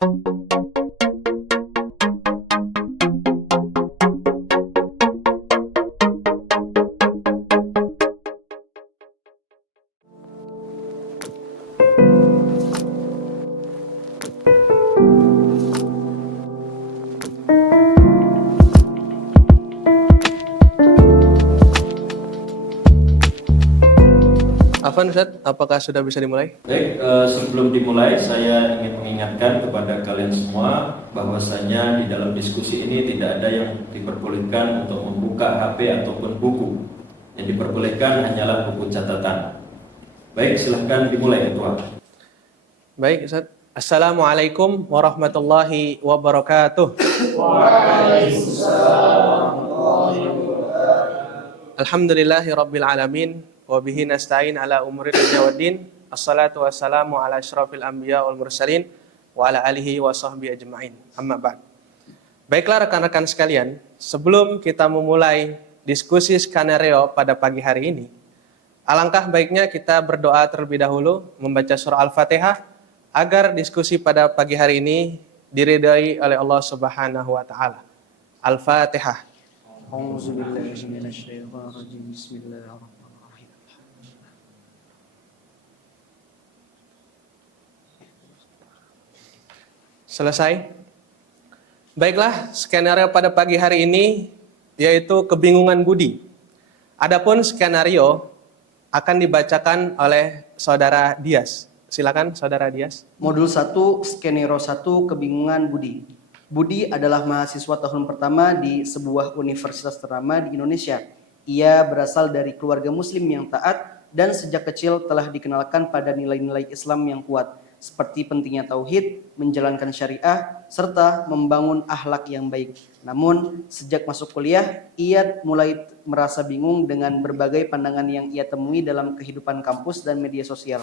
Afwan Ustaz, apakah sudah bisa dimulai? Baik, sebelum dimulai saya ingin mengingatkan kepada kalian semua bahwasanya di dalam diskusi ini tidak ada yang diperbolehkan untuk membuka HP ataupun buku. Yang diperbolehkan hanyalah buku catatan. Baik, silahkan dimulai Ketua. Baik Ustaz. Assalamualaikum warahmatullahi wabarakatuh. Waalaikumsalam warahmatullahi wabarakatuh. Alhamdulillahi rabbil alamin. Wabihi nasta'in ala umuri dunya waddin. Assalatu wassalamu ala asyrafil anbiya wal mursalin wa ala alihi wa sahbihi ajma'in. Amma ba'd. Baiklah rekan-rekan sekalian, sebelum kita memulai diskusi skenario pada pagi hari ini, alangkah baiknya kita berdoa terlebih dahulu, membaca surah Al-Fatihah agar diskusi pada pagi hari ini diridai oleh Allah Subhanahu wa taala. Al-Fatihah. A'udzubillahi minasyaitonir rajim. Bismillahirrahmanirrahim. Selesai. Baiklah, skenario pada pagi hari ini yaitu kebingungan budi. Adapun skenario akan dibacakan oleh Saudara Dias. Silakan Saudara Dias. Modul 1, skenario 1, kebingungan Budi. Budi adalah mahasiswa tahun pertama di sebuah universitas ternama di Indonesia. Ia berasal dari keluarga muslim yang taat dan sejak kecil telah dikenalkan pada nilai-nilai Islam yang kuat, seperti pentingnya tauhid, menjalankan syariah, serta membangun akhlak yang baik. Namun, sejak masuk kuliah, ia mulai merasa bingung dengan berbagai pandangan yang ia temui dalam kehidupan kampus dan media sosial.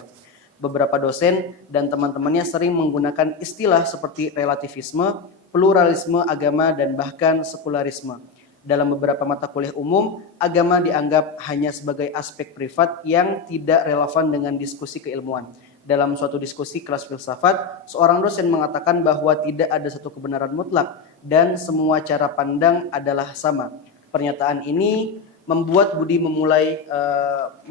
Beberapa dosen dan teman-temannya sering menggunakan istilah seperti relativisme, pluralisme agama, dan bahkan sekularisme. Dalam beberapa mata kuliah umum, agama dianggap hanya sebagai aspek privat yang tidak relevan dengan diskusi keilmuan. Dalam suatu diskusi kelas filsafat, seorang dosen mengatakan bahwa tidak ada satu kebenaran mutlak dan semua cara pandang adalah sama. Pernyataan ini membuat Budi memulai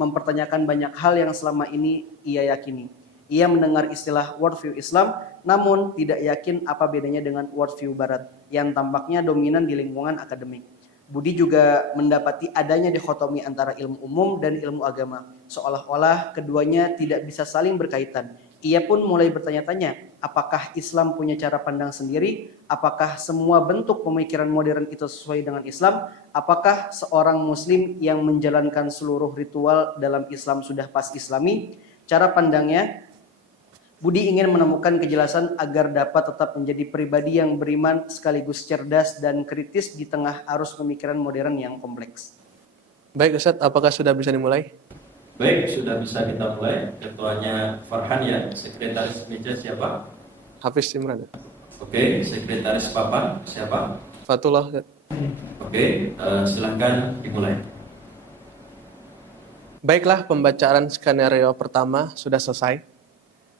mempertanyakan banyak hal yang selama ini ia yakini. Ia mendengar istilah worldview Islam, namun tidak yakin apa bedanya dengan worldview Barat yang tampaknya dominan di lingkungan akademik. Budi juga mendapati adanya dikotomi antara ilmu umum dan ilmu agama, seolah-olah keduanya tidak bisa saling berkaitan. Ia pun mulai bertanya-tanya, apakah Islam punya cara pandang sendiri? Apakah semua bentuk pemikiran modern itu sesuai dengan Islam? Apakah seorang muslim yang menjalankan seluruh ritual dalam Islam sudah pas Islami? Cara pandangnya, Budi ingin menemukan kejelasan agar dapat tetap menjadi pribadi yang beriman sekaligus cerdas dan kritis di tengah arus pemikiran modern yang kompleks. Baik Ustaz, apakah sudah bisa dimulai? Baik, sudah bisa kita mulai. Ketuanya Farhan ya, sekretaris meja siapa? Hafiz Imran. Oke, sekretaris papan siapa? Fatullah Ustaz. Oke, silahkan dimulai. Baiklah, pembacaan skenario pertama sudah selesai.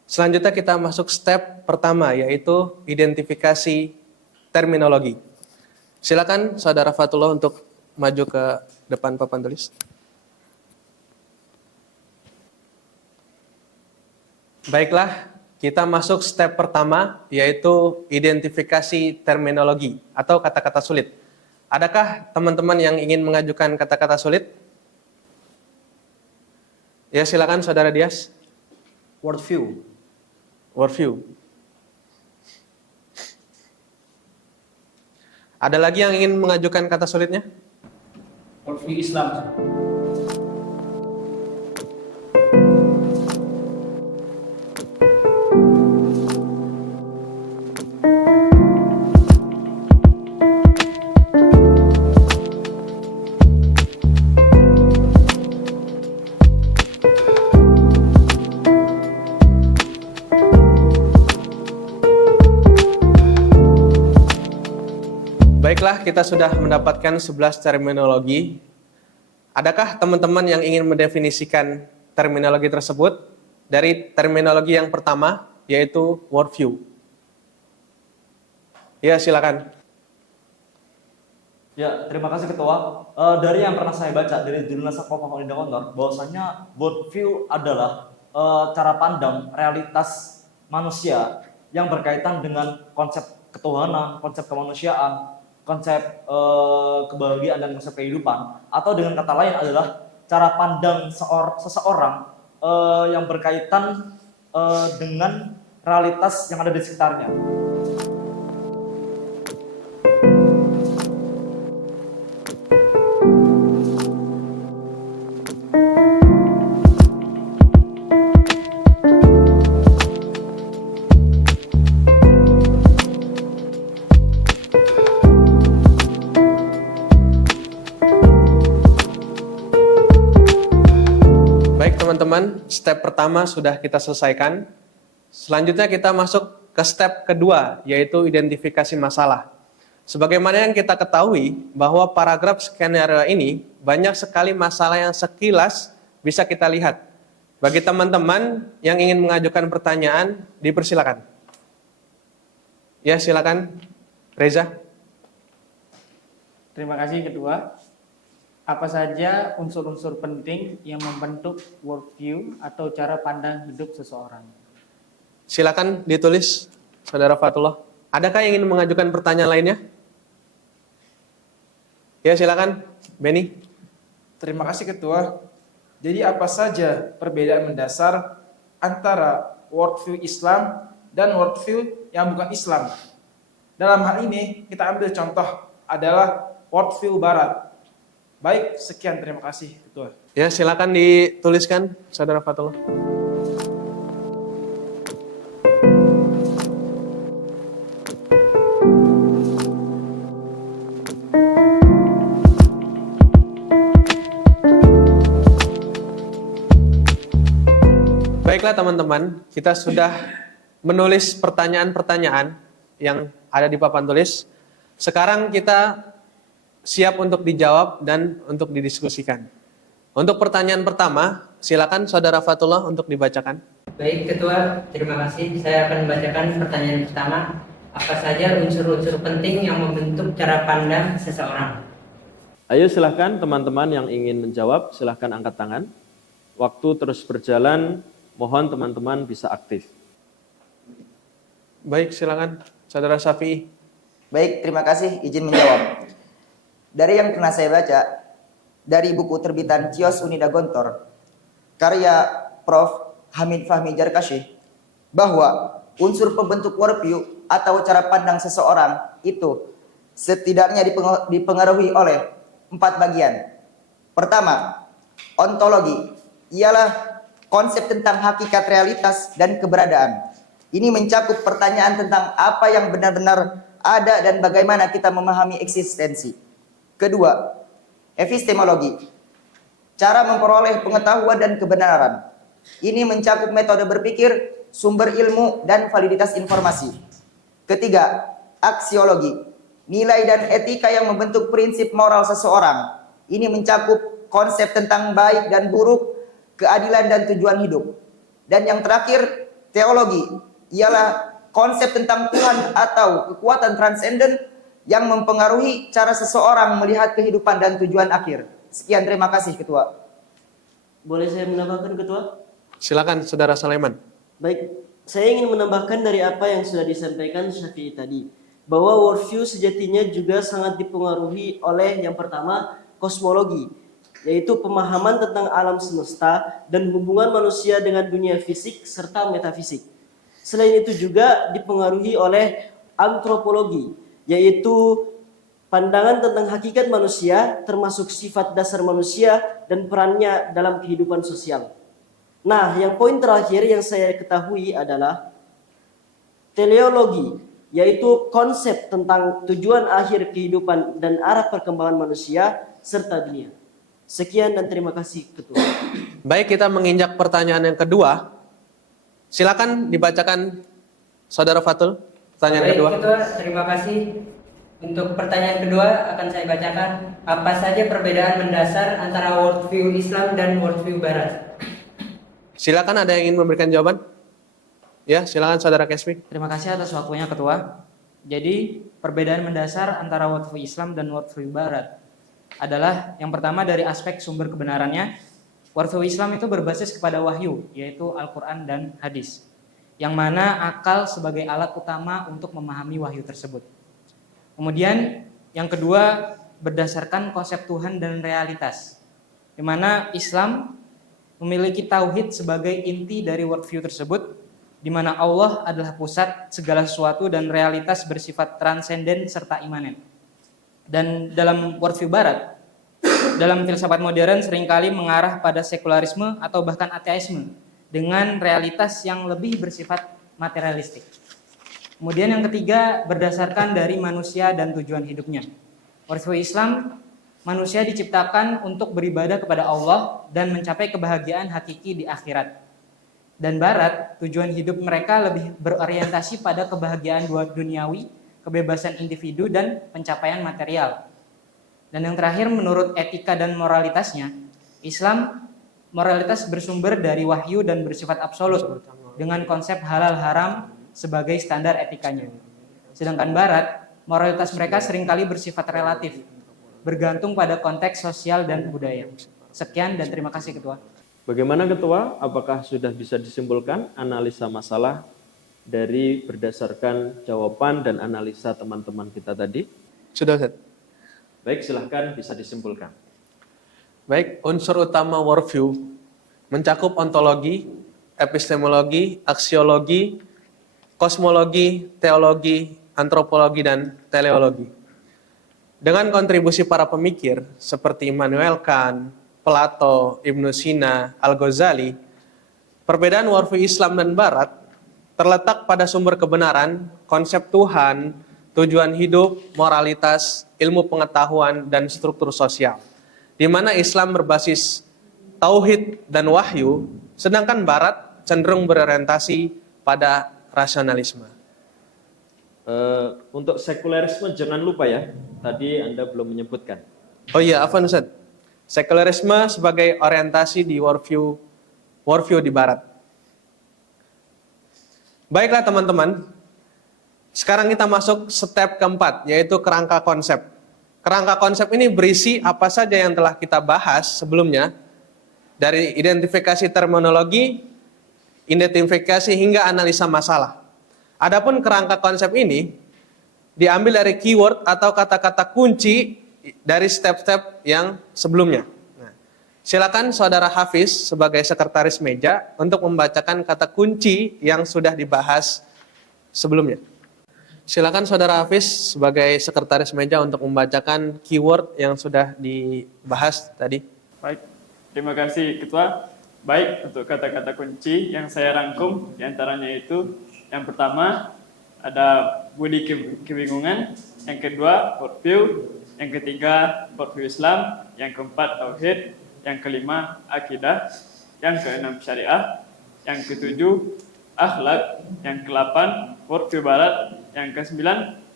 Selanjutnya kita masuk step pertama, yaitu identifikasi terminologi. Silakan Saudara Fatullah untuk maju ke depan papan tulis. Baiklah, kita masuk step pertama, yaitu identifikasi terminologi atau kata-kata sulit. Adakah teman-teman yang ingin mengajukan kata-kata sulit? Ya, silakan Saudara Dias. Worldview. Worldview. Ada lagi yang ingin mengajukan kata sulitnya? Worldview Islam. Baiklah, kita sudah mendapatkan 11 terminologi. Adakah teman-teman yang ingin mendefinisikan terminologi tersebut? Dari terminologi yang pertama, yaitu worldview. Ya, silakan. Ya, terima kasih Ketua. Dari yang pernah saya baca dari jurnal Sakofa Maulida Kontor, bahwasanya worldview adalah cara pandang realitas manusia yang berkaitan dengan konsep ketuhanan, konsep kemanusiaan, konsep kebahagiaan dan konsep kehidupan. Atau dengan kata lain adalah cara pandang seseorang yang berkaitan dengan realitas yang ada di sekitarnya. Baik teman-teman, step pertama sudah kita selesaikan. Selanjutnya kita masuk ke step kedua, yaitu identifikasi masalah. Sebagaimana yang kita ketahui bahwa paragraf skenario ini banyak sekali masalah yang sekilas bisa kita lihat. Bagi teman-teman yang ingin mengajukan pertanyaan, dipersilakan. Ya, silakan. Reza. Terima kasih Ketua. Apa saja unsur-unsur penting yang membentuk worldview atau cara pandang hidup seseorang? Silakan ditulis, Saudara Fatullah. Adakah yang ingin mengajukan pertanyaan lainnya? Ya, silakan, Benny. Terima kasih Ketua. Jadi apa saja perbedaan mendasar antara worldview Islam dan worldview yang bukan Islam? Dalam hal ini kita ambil contoh adalah worldview Barat. Baik, sekian, terima kasih Ketua. Ya, silakan dituliskan, Saudara Fatullah. Baiklah teman-teman, kita sudah menulis pertanyaan-pertanyaan yang ada di papan tulis. Sekarang kita siap untuk dijawab dan untuk didiskusikan. Untuk pertanyaan pertama, silakan Saudara Fatullah untuk dibacakan. Baik Ketua, terima kasih. Saya akan membacakan pertanyaan pertama. Apa saja unsur-unsur penting yang membentuk cara pandang seseorang? Ayo silahkan teman-teman yang ingin menjawab, silahkan angkat tangan. Waktu terus berjalan, mohon teman-teman bisa aktif. Baik, silakan Saudara Syafi'i. Baik, terima kasih izin menjawab. Dari yang pernah saya baca, dari buku terbitan Chios Unida Gontor, karya Prof. Hamid Fahmi Jarkashi, bahwa unsur pembentuk worldview atau cara pandang seseorang itu setidaknya dipengaruhi oleh 4 bagian. Pertama, ontologi, ialah konsep tentang hakikat realitas dan keberadaan. Ini mencakup pertanyaan tentang apa yang benar-benar ada dan bagaimana kita memahami eksistensi. Kedua, epistemologi, cara memperoleh pengetahuan dan kebenaran. Ini mencakup metode berpikir, sumber ilmu, dan validitas informasi. Ketiga, aksiologi, nilai dan etika yang membentuk prinsip moral seseorang. Ini mencakup konsep tentang baik dan buruk, keadilan dan tujuan hidup. Dan yang terakhir, teologi, ialah konsep tentang Tuhan atau kekuatan transenden yang mempengaruhi cara seseorang melihat kehidupan dan tujuan akhir. Sekian, terima kasih Ketua. Boleh saya menambahkan Ketua? Silakan Saudara Sulaiman. Baik, saya ingin menambahkan dari apa yang sudah disampaikan Syafi'i tadi, bahwa worldview sejatinya juga sangat dipengaruhi oleh yang pertama, kosmologi, yaitu pemahaman tentang alam semesta dan hubungan manusia dengan dunia fisik serta metafisik. Selain itu juga dipengaruhi oleh antropologi, yaitu pandangan tentang hakikat manusia, termasuk sifat dasar manusia dan perannya dalam kehidupan sosial. Nah, yang poin terakhir yang saya ketahui adalah teleologi, yaitu konsep tentang tujuan akhir kehidupan dan arah perkembangan manusia serta dunia. Sekian dan terima kasih Ketua. Baik, kita menginjak pertanyaan yang kedua. Silakan dibacakan Saudara Fatul. Pertanyaan Baik, kedua. Ketua, terima kasih. Untuk pertanyaan kedua akan saya bacakan. Apa saja perbedaan mendasar antara worldview Islam dan worldview Barat? Silakan, ada yang ingin memberikan jawaban? Ya, silakan Saudara Kesmi. Terima kasih atas waktunya Ketua. Jadi perbedaan mendasar antara worldview Islam dan worldview Barat adalah yang pertama dari aspek sumber kebenarannya. Worldview Islam itu berbasis kepada wahyu, yaitu Al-Quran dan hadis, yang mana akal sebagai alat utama untuk memahami wahyu tersebut. Kemudian yang kedua berdasarkan konsep Tuhan dan realitas, di mana Islam memiliki tauhid sebagai inti dari worldview tersebut, di mana Allah adalah pusat segala sesuatu dan realitas bersifat transenden serta imanen. Dan dalam worldview Barat, dalam filsafat modern seringkali mengarah pada sekularisme atau bahkan ateisme dengan realitas yang lebih bersifat materialistik. Kemudian yang ketiga berdasarkan dari manusia dan tujuan hidupnya. Worldview Islam, manusia diciptakan untuk beribadah kepada Allah dan mencapai kebahagiaan hakiki di akhirat. Dan Barat, tujuan hidup mereka lebih berorientasi pada kebahagiaan duniawi, kebebasan individu, dan pencapaian material. Dan yang terakhir, menurut etika dan moralitasnya, Islam moralitas bersumber dari wahyu dan bersifat absolut dengan konsep halal haram sebagai standar etikanya. Sedangkan Barat, moralitas mereka seringkali bersifat relatif, bergantung pada konteks sosial dan budaya. Sekian dan terima kasih Ketua. Bagaimana Ketua? Apakah sudah bisa disimpulkan analisa masalah dari berdasarkan jawaban dan analisa teman-teman kita tadi? Sudah, Ustaz. Baik, silahkan bisa disimpulkan. Baik, unsur utama worldview mencakup ontologi, epistemologi, aksiologi, kosmologi, teologi, antropologi, dan teleologi. Dengan kontribusi para pemikir seperti Immanuel Kant, Plato, Ibnu Sina, Al-Ghazali, perbedaan worldview Islam dan Barat terletak pada sumber kebenaran, konsep Tuhan, tujuan hidup, moralitas, ilmu pengetahuan, dan struktur sosial. Di mana Islam berbasis tauhid dan wahyu, sedangkan Barat cenderung berorientasi pada rasionalisme. Untuk sekularisme jangan lupa ya, tadi Anda belum menyebutkan. Oh iya, afwan Ustaz. Sekularisme sebagai orientasi di worldview di Barat. Baiklah teman-teman, sekarang kita masuk step keempat, yaitu kerangka konsep. Kerangka konsep ini berisi apa saja yang telah kita bahas sebelumnya, dari identifikasi terminologi, identifikasi hingga analisa masalah. Adapun kerangka konsep ini diambil dari keyword atau kata-kata kunci dari step-step yang sebelumnya. Nah, silakan Saudara Hafiz sebagai sekretaris meja untuk membacakan kata kunci yang sudah dibahas sebelumnya. Silakan Saudara Hafiz sebagai sekretaris meja untuk membacakan keyword yang sudah dibahas tadi. Baik, terima kasih Ketua. Baik, untuk kata-kata kunci yang saya rangkum diantaranya itu yang pertama ada budi kebingungan, yang kedua worldview, yang ketiga worldview Islam, yang keempat tauhid, yang kelima akidah, yang keenam syariah, yang ketujuh akhlak, yang ke-8 worldview Barat, yang ke-9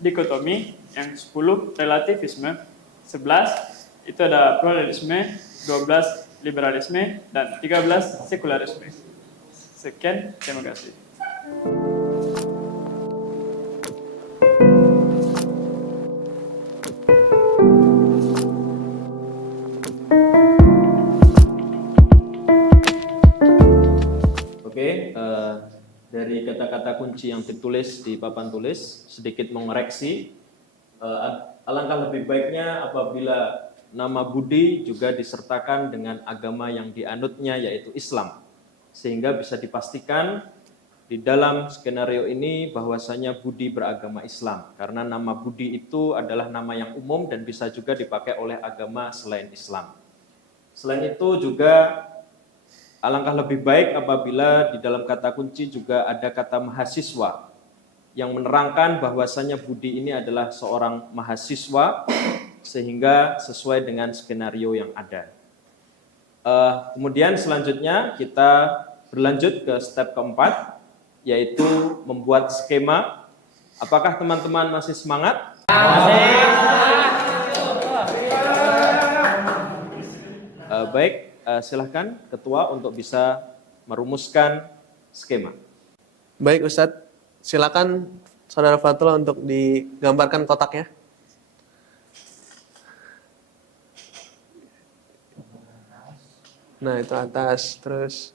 dikotomi, yang 10 relativisme, 11 itu ada pluralisme, 12 liberalisme, dan 13 sekularisme. Sekian, terima kasih. Oke, dari kata-kata kunci yang ditulis di papan tulis, sedikit mengoreksi. Alangkah lebih baiknya apabila nama Budi juga disertakan dengan agama yang dianutnya, yaitu Islam. Sehingga bisa dipastikan di dalam skenario ini bahwasanya Budi beragama Islam. Karena nama Budi itu adalah nama yang umum dan bisa juga dipakai oleh agama selain Islam. Selain itu juga alangkah lebih baik apabila di dalam kata kunci juga ada kata mahasiswa yang menerangkan bahwasanya Budi ini adalah seorang mahasiswa sehingga sesuai dengan skenario yang ada. Kemudian selanjutnya kita berlanjut ke step keempat, yaitu membuat skema. Apakah teman-teman masih semangat? Baik, silahkan Ketua untuk bisa merumuskan skema. Baik Ustadz, silakan Saudara Fatullah untuk digambarkan kotaknya. Nah, itu atas, terus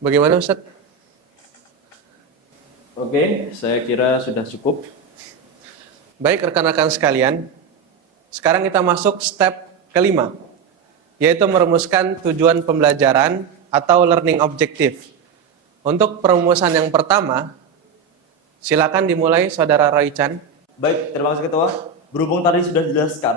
bagaimana Ustaz? Oke, saya kira sudah cukup. Baik rekan-rekan sekalian, sekarang kita masuk step kelima, yaitu merumuskan tujuan pembelajaran atau learning objective. Untuk perumusan yang pertama, silakan dimulai Saudara Roy Chan. Baik, terima kasih Ketua. Berhubung tadi sudah dijelaskan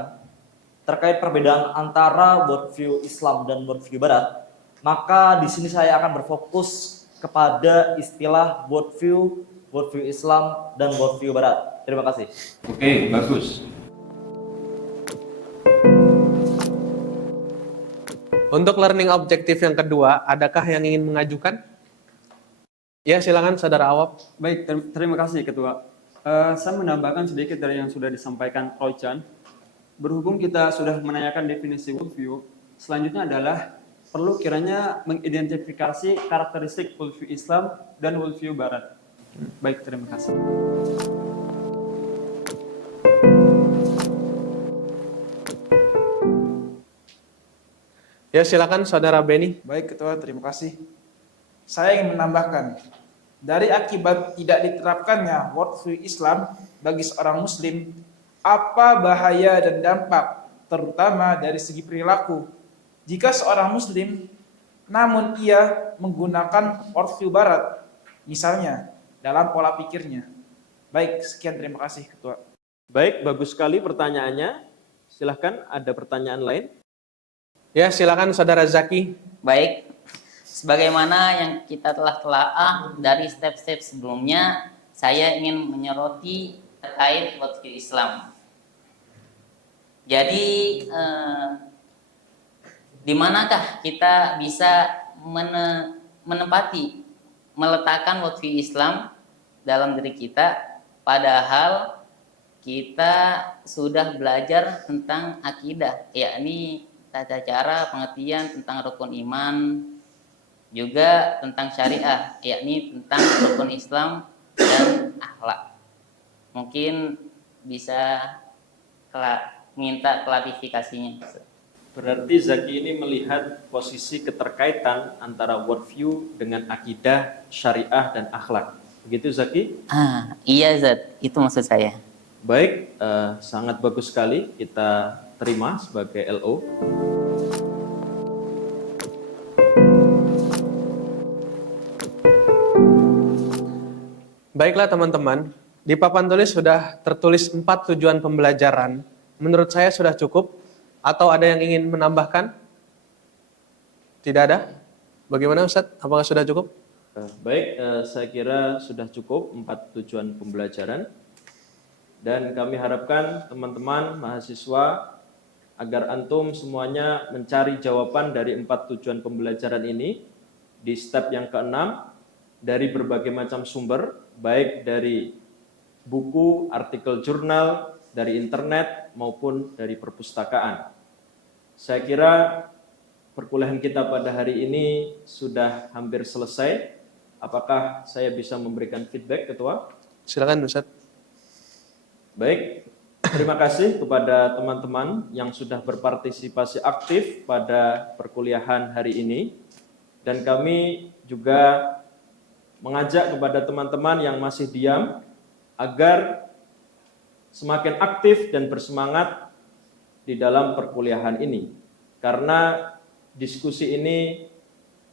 terkait perbedaan antara worldview Islam dan worldview Barat, maka di sini saya akan berfokus kepada istilah worldview Islam dan worldview Barat. Terima kasih. Oke, bagus. Untuk learning objective yang kedua, adakah yang ingin mengajukan? Ya, silakan Saudara Awab. Baik, terima kasih Ketua. Saya menambahkan sedikit dari yang sudah disampaikan Roy Chan. Berhubung kita sudah menanyakan definisi worldview, selanjutnya adalah perlu kiranya mengidentifikasi karakteristik worldview Islam dan worldview Barat. Baik, terima kasih. Ya, silakan Saudara Beni. Baik Ketua, terima kasih. Saya ingin menambahkan, dari akibat tidak diterapkannya worldview Islam bagi seorang Muslim, apa bahaya dan dampak, terutama dari segi perilaku, jika seorang Muslim namun ia menggunakan worldview Barat, misalnya dalam pola pikirnya. Baik, sekian, terima kasih Ketua. Baik, bagus sekali pertanyaannya. Silahkan, ada pertanyaan lain? Ya, silakan Saudara Zaki. Baik, sebagaimana yang kita telah telaah dari step-step sebelumnya, saya ingin menyoroti terkait worldview Islam. Jadi, di manakah kita bisa menempati, meletakkan worldview Islam dalam diri kita, padahal kita sudah belajar tentang akidah, yakni tata cara pengertian tentang rukun iman, juga tentang syariah, yakni tentang rukun Islam dan akhlak. Mungkin bisa minta klarifikasinya. Berarti Zaki ini melihat posisi keterkaitan antara worldview dengan akidah, syariah, dan akhlak. Begitu Zaki? Iya Zat, itu maksud saya. Baik, sangat bagus sekali, kita terima sebagai LO. Baiklah teman-teman, di papan tulis sudah tertulis 4 tujuan pembelajaran. Menurut saya sudah cukup, atau ada yang ingin menambahkan? Tidak ada? Bagaimana Ustadz? Apakah sudah cukup? Baik, saya kira sudah cukup 4 tujuan pembelajaran. Dan kami harapkan teman-teman mahasiswa agar antum semuanya mencari jawaban dari 4 tujuan pembelajaran ini di step yang ke-6 dari berbagai macam sumber, baik dari buku, artikel jurnal, dari internet maupun dari perpustakaan. Saya kira perkuliahan kita pada hari ini sudah hampir selesai. Apakah saya bisa memberikan feedback, Ketua? Silakan Ustaz. Baik, terima kasih kepada teman-teman yang sudah berpartisipasi aktif pada perkuliahan hari ini. Dan kami juga mengajak kepada teman-teman yang masih diam agar semakin aktif dan bersemangat di dalam perkuliahan ini. Karena diskusi ini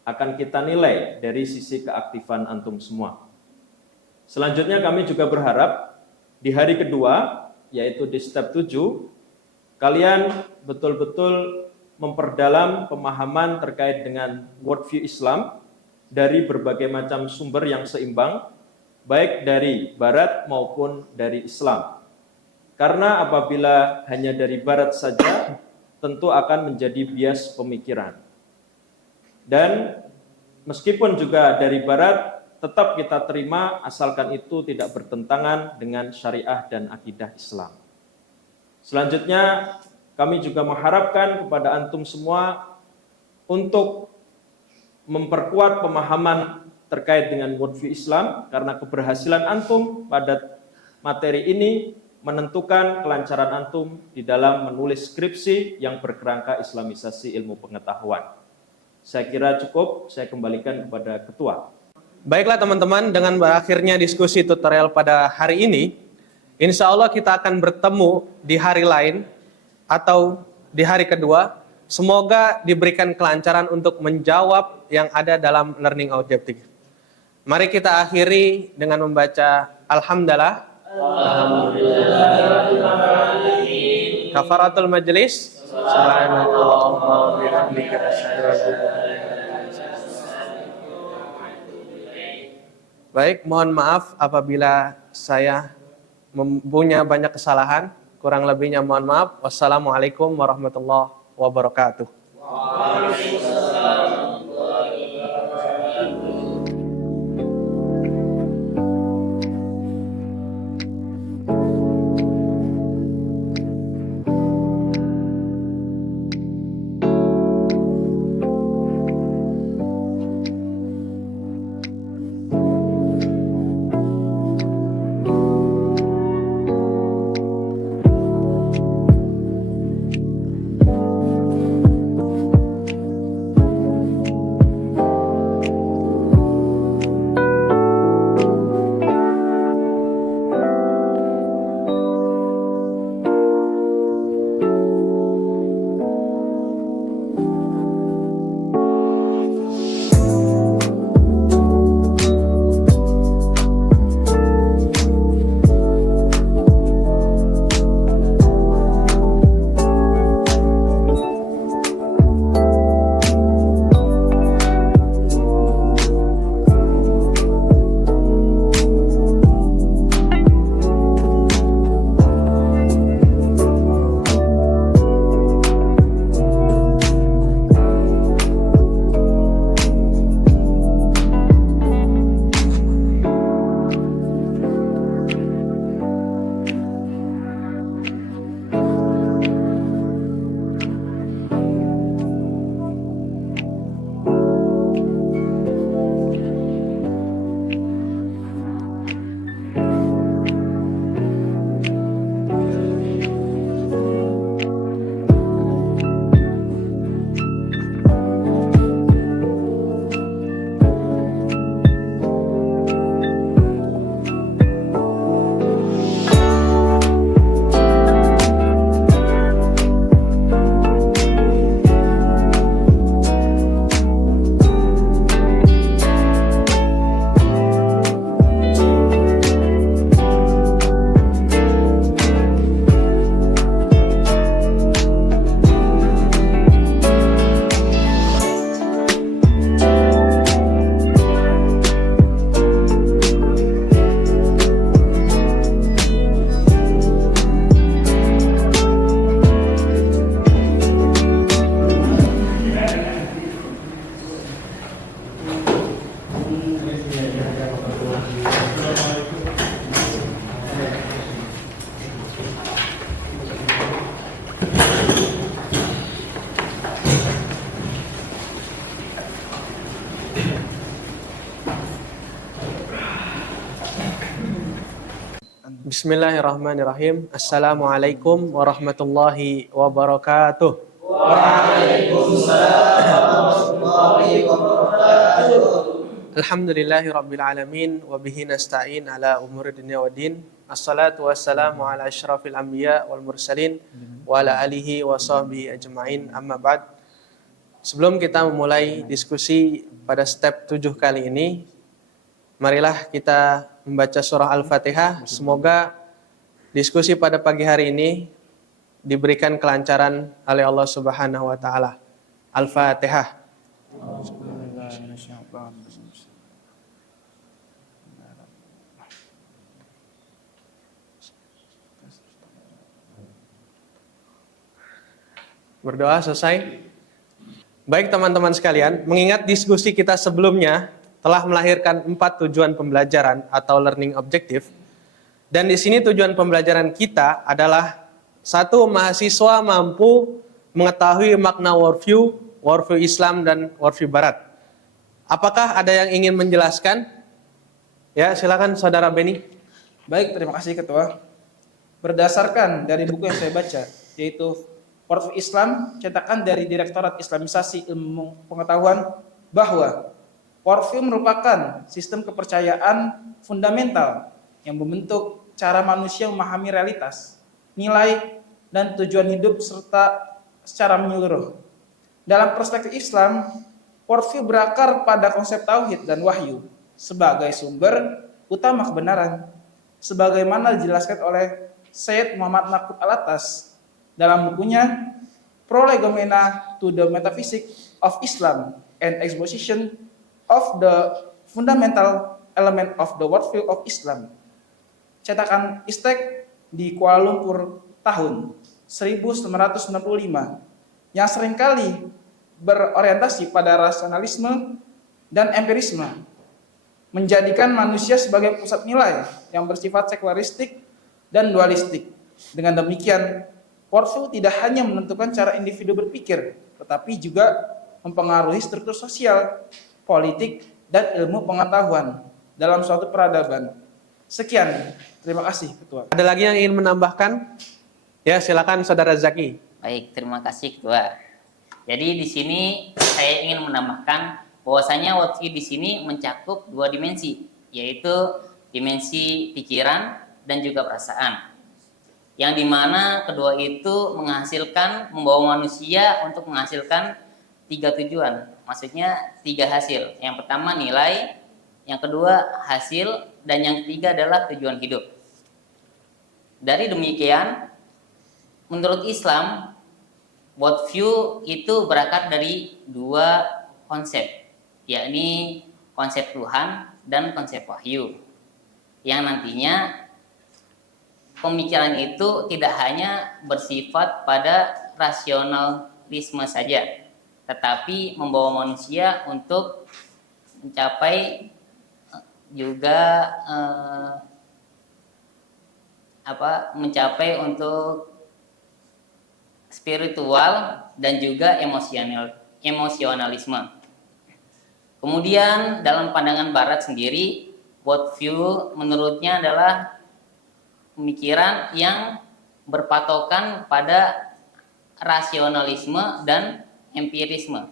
akan kita nilai dari sisi keaktifan antum semua. Selanjutnya kami juga berharap di hari kedua, yaitu di step 7, kalian betul-betul memperdalam pemahaman terkait dengan worldview Islam dari berbagai macam sumber yang seimbang, baik dari barat maupun dari Islam. Karena apabila hanya dari barat saja, tentu akan menjadi bias pemikiran. Dan meskipun juga dari barat, tetap kita terima asalkan itu tidak bertentangan dengan syariah dan akidah Islam. Selanjutnya, kami juga mengharapkan kepada antum semua untuk memperkuat pemahaman terkait dengan worldview Islam, karena keberhasilan antum pada materi ini menentukan kelancaran antum di dalam menulis skripsi yang berkerangka Islamisasi ilmu pengetahuan. Saya kira cukup, saya kembalikan kepada ketua. Baiklah teman-teman, dengan berakhirnya diskusi tutorial pada hari ini, insya Allah kita akan bertemu di hari lain atau di hari kedua. Semoga diberikan kelancaran untuk menjawab yang ada dalam learning objective. Mari kita akhiri dengan membaca Alhamdulillah. Kafaratul majlis. Subhanallah wa bihamdika asyhadu an la ilaha illa anta. Baik, mohon maaf apabila saya mempunyai banyak kesalahan. Kurang lebihnya mohon maaf. Wassalamualaikum warahmatullahi wabarakatuh. Bismillahirrahmanirrahim. Assalamualaikum warahmatullahi wabarakatuh. Waalaikumsalam warahmatullahi wabarakatuh. Alhamdulillahirabbil alamin wa bihi nasta'in ala umuri dunya waddin. Assalatu wassalamu ala asyrafil anbiya wal mursalin wa ala alihi wa sahbihi ajma'in. Amma ba'd. Sebelum kita memulai diskusi pada step 7 kali ini, marilah kita membaca surah Al-Fatihah. Semoga diskusi pada pagi hari ini diberikan kelancaran oleh Allah Subhanahu wa taala. Al-Fatihah. Berdoa selesai. Baik teman-teman sekalian, mengingat diskusi kita sebelumnya telah melahirkan 4 tujuan pembelajaran atau learning objective. Dan di sini tujuan pembelajaran kita adalah 1. Mahasiswa mampu mengetahui makna worldview Islam dan worldview Barat. Apakah ada yang ingin menjelaskan? Ya, silakan Saudara Beni. Baik, terima kasih Ketua. Berdasarkan dari buku yang saya baca, yaitu Worldview Islam, cetakan dari Direktorat Islamisasi Ilmu Pengetahuan, bahwa worldview merupakan sistem kepercayaan fundamental yang membentuk cara manusia memahami realitas, nilai, dan tujuan hidup serta secara menyeluruh. Dalam perspektif Islam, worldview berakar pada konsep tauhid dan wahyu sebagai sumber utama kebenaran, sebagaimana dijelaskan oleh Syed Muhammad Naqib Al-Attas dalam bukunya Prolegomena to the Metaphysics of Islam and Exposition of the Fundamental Element of the Worldview of Islam, cetakan ISTEC di Kuala Lumpur tahun 1995, yang seringkali berorientasi pada rasionalisme dan empirisme, menjadikan manusia sebagai pusat nilai yang bersifat sekularistik dan dualistik. Dengan demikian, worldview tidak hanya menentukan cara individu berpikir, tetapi juga mempengaruhi struktur sosial, politik, dan ilmu pengetahuan dalam suatu peradaban. Sekian, terima kasih Ketua. Ada lagi yang ingin menambahkan? Ya, silakan Saudara Zaki. Baik, terima kasih Ketua. Jadi di sini saya ingin menambahkan bahwasanya worldview di sini mencakup 2 dimensi, yaitu dimensi pikiran dan juga perasaan. Yang dimana kedua itu membawa manusia untuk menghasilkan 3 tujuan, maksudnya 3 hasil. Yang pertama nilai, yang kedua hasil, dan yang ketiga adalah tujuan hidup. Dari demikian, menurut Islam, worldview itu berakar dari 2 konsep, yakni konsep Tuhan dan konsep wahyu, yang nantinya pemikiran itu tidak hanya bersifat pada rasionalisme saja, tetapi membawa manusia untuk mencapai juga mencapai untuk spiritual dan juga emosionalisme. Kemudian dalam pandangan Barat sendiri, worldview menurutnya adalah pemikiran yang berpatokan pada rasionalisme dan empirisme,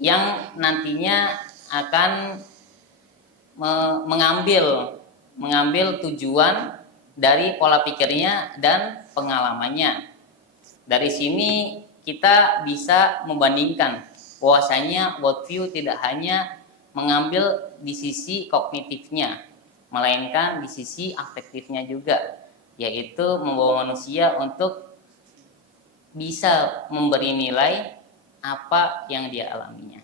yang nantinya akan mengambil tujuan dari pola pikirnya dan pengalamannya. Dari sini kita bisa membandingkan bahwasanya worldview tidak hanya mengambil di sisi kognitifnya, melainkan di sisi afektifnya juga, yaitu membawa manusia untuk bisa memberi nilai apa yang dia alaminya.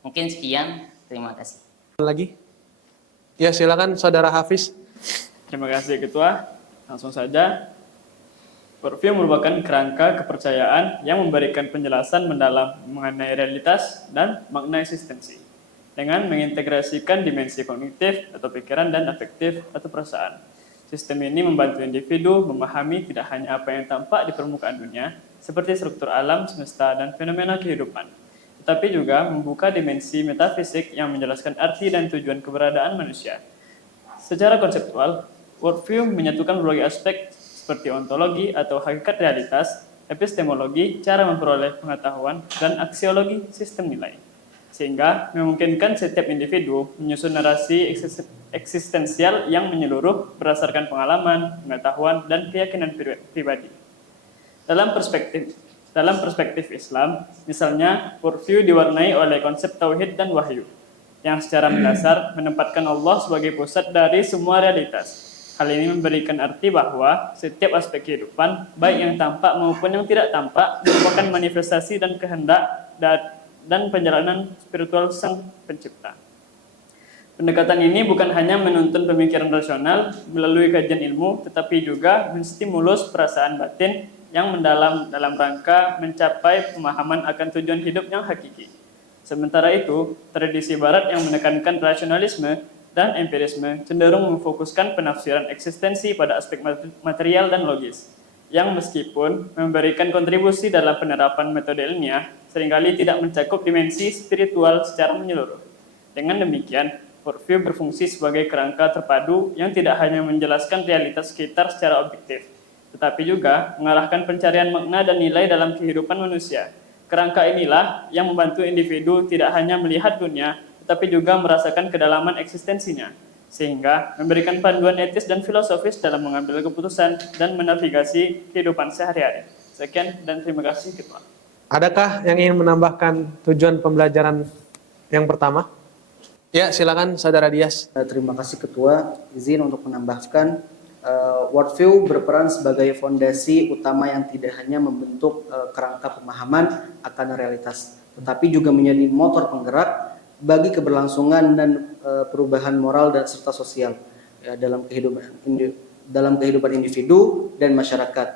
Mungkin sekian, terima kasih. Lagi? Ya, silakan Saudara Hafiz. Terima kasih Ketua. Langsung saja. Worldview merupakan kerangka kepercayaan yang memberikan penjelasan mendalam mengenai realitas dan makna eksistensi, dengan mengintegrasikan dimensi kognitif atau pikiran dan afektif atau perasaan. Sistem ini membantu individu memahami tidak hanya apa yang tampak di permukaan dunia, seperti struktur alam semesta dan fenomena kehidupan, tetapi juga membuka dimensi metafisik yang menjelaskan arti dan tujuan keberadaan manusia. Secara konseptual, worldview menyatukan berbagai aspek seperti ontologi atau hakikat realitas, epistemologi, cara memperoleh pengetahuan, dan aksiologi sistem nilai, sehingga memungkinkan setiap individu menyusun narasi eksistensial yang menyeluruh berdasarkan pengalaman, pengetahuan, dan keyakinan pribadi. Dalam perspektif Islam, misalnya, worldview diwarnai oleh konsep tauhid dan wahyu, yang secara mendasar menempatkan Allah sebagai pusat dari semua realitas. Hal ini memberikan arti bahwa setiap aspek kehidupan, baik yang tampak maupun yang tidak tampak, merupakan manifestasi dan kehendak dan perjalanan spiritual Sang Pencipta. Pendekatan ini bukan hanya menuntun pemikiran rasional melalui kajian ilmu, tetapi juga menstimulus perasaan batin yang mendalam dalam rangka mencapai pemahaman akan tujuan hidup yang hakiki. Sementara itu, tradisi barat yang menekankan rasionalisme dan empirisme cenderung memfokuskan penafsiran eksistensi pada aspek material dan logis, yang meskipun memberikan kontribusi dalam penerapan metode ilmiah, seringkali tidak mencakup dimensi spiritual secara menyeluruh. Dengan demikian, worldview berfungsi sebagai kerangka terpadu yang tidak hanya menjelaskan realitas sekitar secara objektif, tetapi juga mengarahkan pencarian makna dan nilai dalam kehidupan manusia. Kerangka inilah yang membantu individu tidak hanya melihat dunia, tetapi juga merasakan kedalaman eksistensinya, sehingga memberikan panduan etis dan filosofis dalam mengambil keputusan dan menavigasi kehidupan sehari-hari. Sekian dan terima kasih Ketua. Adakah yang ingin menambahkan tujuan pembelajaran yang pertama? Ya, silakan Saudara Dias. Terima kasih Ketua, izin untuk menambahkan worldview berperan sebagai fondasi utama yang tidak hanya membentuk kerangka pemahaman akan realitas, tetapi juga menjadi motor penggerak bagi keberlangsungan dan perubahan moral dan serta sosial dalam kehidupan individu dan masyarakat.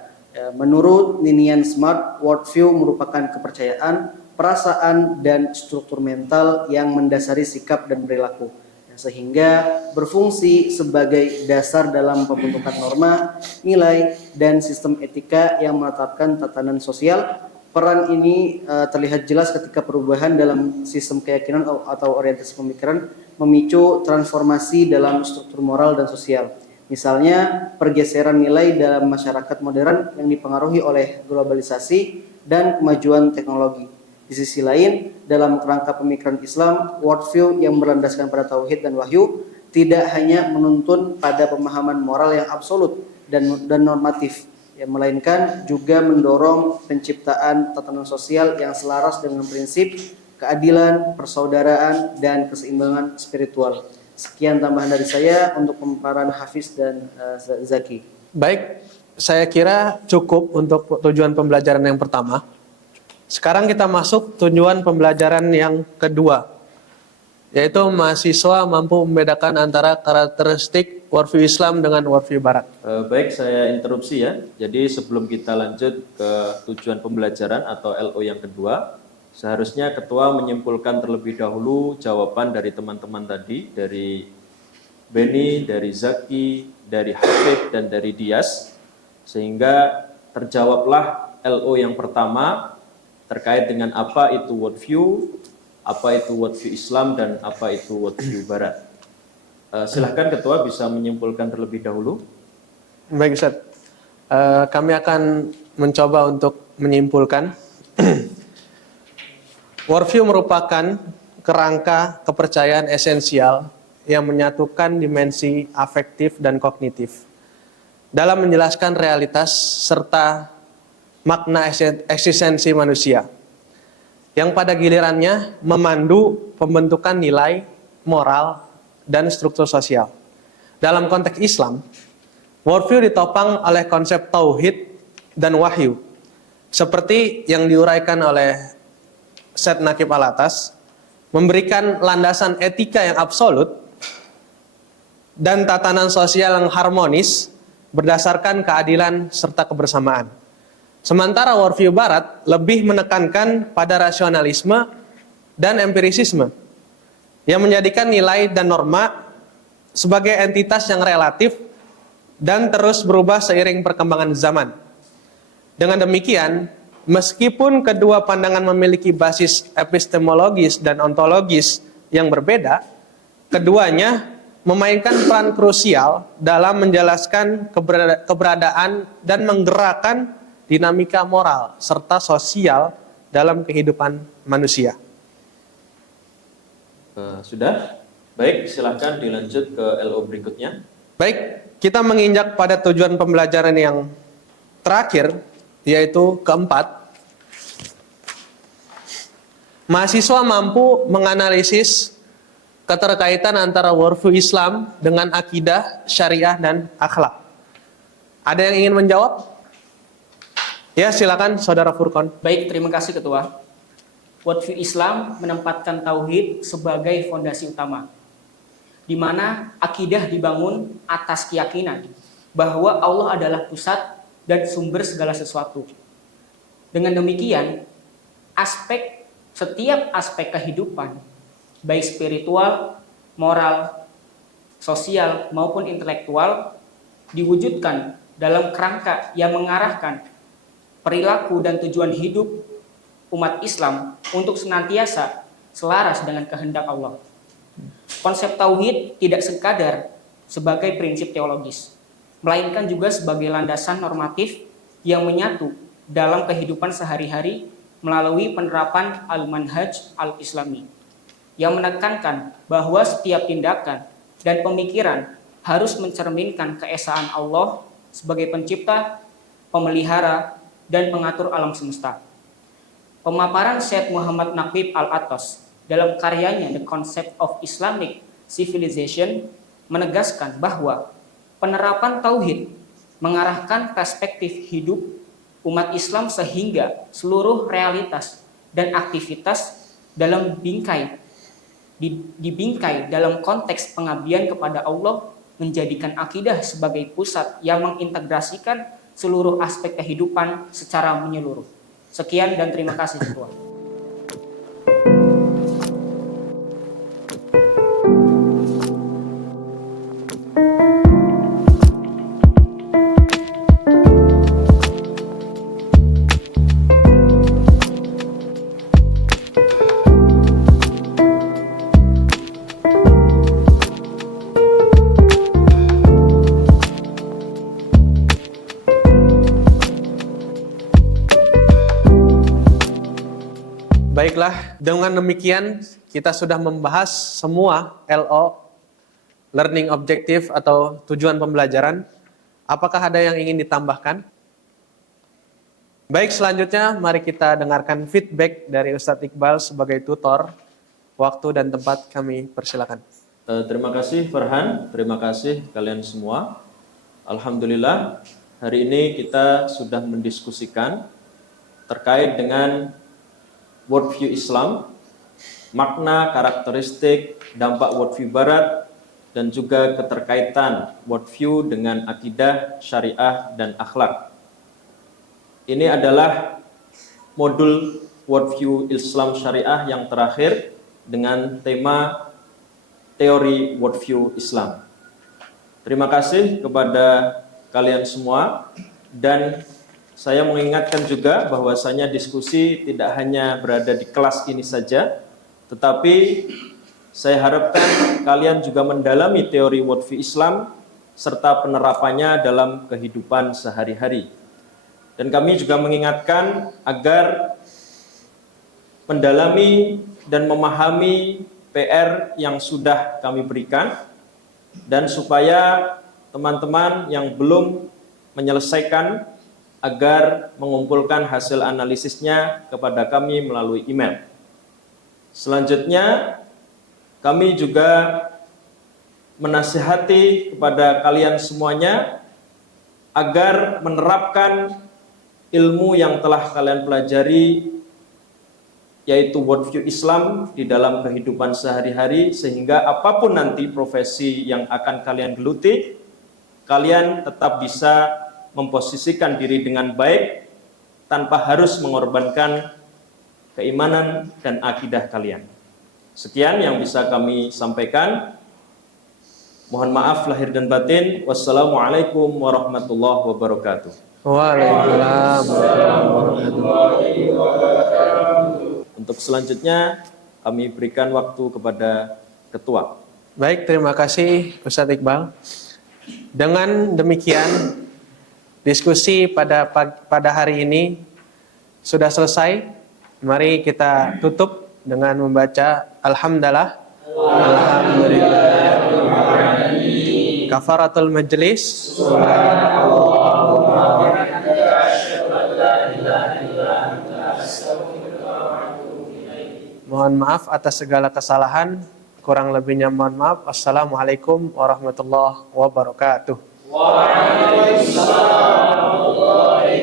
Menurut Ninian Smart, worldview merupakan kepercayaan, perasaan, dan struktur mental yang mendasari sikap dan perilaku, sehingga berfungsi sebagai dasar dalam pembentukan norma, nilai, dan sistem etika yang menetapkan tatanan sosial. Peran ini terlihat jelas ketika perubahan dalam sistem keyakinan atau orientasi pemikiran memicu transformasi dalam struktur moral dan sosial. Misalnya, pergeseran nilai dalam masyarakat modern yang dipengaruhi oleh globalisasi dan kemajuan teknologi. Di sisi lain, dalam kerangka pemikiran Islam, worldview yang berlandaskan pada tauhid dan wahyu tidak hanya menuntun pada pemahaman moral yang absolut dan normatif, melainkan juga mendorong penciptaan tatanan sosial yang selaras dengan prinsip keadilan, persaudaraan, dan keseimbangan spiritual. Sekian tambahan dari saya untuk pemaparan Hafiz dan Zaki. Baik, saya kira cukup untuk tujuan pembelajaran yang pertama. Sekarang kita masuk tujuan pembelajaran yang kedua, yaitu mahasiswa mampu membedakan antara karakteristik worldview Islam dengan worldview Barat. Baik, saya interupsi ya. Jadi sebelum kita lanjut ke tujuan pembelajaran atau LO yang kedua, seharusnya Ketua menyimpulkan terlebih dahulu jawaban dari teman-teman tadi, dari Beni, dari Zaki, dari Hafid, dan dari Dias, sehingga terjawablah LO yang pertama terkait dengan apa itu worldview, apa itu worldview Islam, dan apa itu worldview Barat. Silahkan Ketua bisa menyimpulkan terlebih dahulu. Baik Ustaz, kami akan mencoba untuk menyimpulkan. Worldview merupakan kerangka kepercayaan esensial yang menyatukan dimensi afektif dan kognitif dalam menjelaskan realitas serta makna eksistensi manusia, yang pada gilirannya memandu pembentukan nilai, moral, dan struktur sosial. Dalam konteks Islam, worldview ditopang oleh konsep tauhid dan wahyu, seperti yang diuraikan oleh Syed Naqib Alatas, memberikan landasan etika yang absolut dan tatanan sosial yang harmonis berdasarkan keadilan serta kebersamaan. Sementara worldview Barat lebih menekankan pada rasionalisme dan empirisisme yang menjadikan nilai dan norma sebagai entitas yang relatif dan terus berubah seiring perkembangan zaman. Dengan demikian, meskipun kedua pandangan memiliki basis epistemologis dan ontologis yang berbeda, keduanya memainkan peran krusial dalam menjelaskan keberadaan dan menggerakkan dinamika moral serta sosial dalam kehidupan manusia. Sudah? Baik, silahkan dilanjut ke LO berikutnya. Baik, kita menginjak pada tujuan pembelajaran yang terakhir, yaitu keempat. Mahasiswa mampu menganalisis keterkaitan antara worldview Islam dengan akidah, syariah, dan akhlak. Ada yang ingin menjawab? Ya, silakan Saudara Furqon. Baik, terima kasih Ketua. Worldview Islam menempatkan tauhid sebagai fondasi utama, di mana akidah dibangun atas keyakinan bahwa Allah adalah pusat dan sumber segala sesuatu. Dengan demikian, setiap aspek kehidupan, baik spiritual, moral, sosial, maupun intelektual, diwujudkan dalam kerangka yang mengarahkan perilaku dan tujuan hidup umat Islam untuk senantiasa selaras dengan kehendak Allah. Konsep tauhid tidak sekadar sebagai prinsip teologis, melainkan juga sebagai landasan normatif yang menyatu dalam kehidupan sehari-hari melalui penerapan al-manhaj al-islami yang menekankan bahwa setiap tindakan dan pemikiran harus mencerminkan keesaan Allah sebagai pencipta, pemelihara, dan pengatur alam semesta. Pemaparan Syekh Muhammad Naqib Al-Attas dalam karyanya The Concept of Islamic Civilization menegaskan bahwa penerapan tauhid mengarahkan perspektif hidup umat Islam sehingga seluruh realitas dan aktivitas dalam dibingkai dalam konteks pengabdian kepada Allah, menjadikan akidah sebagai pusat yang mengintegrasikan seluruh aspek kehidupan secara menyeluruh. Sekian dan terima kasih Ketua. Baiklah, dengan demikian kita sudah membahas semua LO, Learning Objective atau tujuan pembelajaran. Apakah ada yang ingin ditambahkan? Baik, selanjutnya mari kita dengarkan feedback dari Ustadz Iqbal sebagai tutor. Waktu dan tempat kami persilakan. Terima kasih Farhan, terima kasih kalian semua. Alhamdulillah, hari ini kita sudah mendiskusikan terkait dengan worldview Islam, makna, karakteristik, dampak worldview Barat, dan juga keterkaitan worldview dengan akidah, syariah, dan akhlak. Ini adalah modul worldview Islam syariah yang terakhir dengan tema teori worldview Islam. Terima kasih kepada kalian semua, dan saya mengingatkan juga bahwasanya diskusi tidak hanya berada di kelas ini saja, tetapi saya harapkan kalian juga mendalami teori worldview Islam serta penerapannya dalam kehidupan sehari-hari. Dan kami juga mengingatkan agar mendalami dan memahami PR yang sudah kami berikan, dan supaya teman-teman yang belum menyelesaikan agar mengumpulkan hasil analisisnya kepada kami melalui email. Selanjutnya, kami juga menasihati kepada kalian semuanya agar menerapkan ilmu yang telah kalian pelajari, yaitu worldview Islam di dalam kehidupan sehari-hari, sehingga apapun nanti profesi yang akan kalian geluti, kalian tetap bisa memposisikan diri dengan baik tanpa harus mengorbankan keimanan dan akidah kalian. Sekian yang bisa kami sampaikan. Mohon maaf lahir dan batin. Wassalamualaikum warahmatullahi wabarakatuh. Waalaikumsalam warahmatullahi wabarakatuh. Untuk selanjutnya kami berikan waktu kepada ketua. Baik, terima kasih Ustadz Iqbal. Dengan demikian diskusi pada hari ini sudah selesai. Mari kita tutup dengan membaca Alhamdulillah. Alhamdulillah. Kafaratul majlis. Mohon maaf atas segala kesalahan. Kurang lebihnya mohon maaf. Assalamualaikum warahmatullahi wabarakatuh. Waalaikumsalam warahmatullahi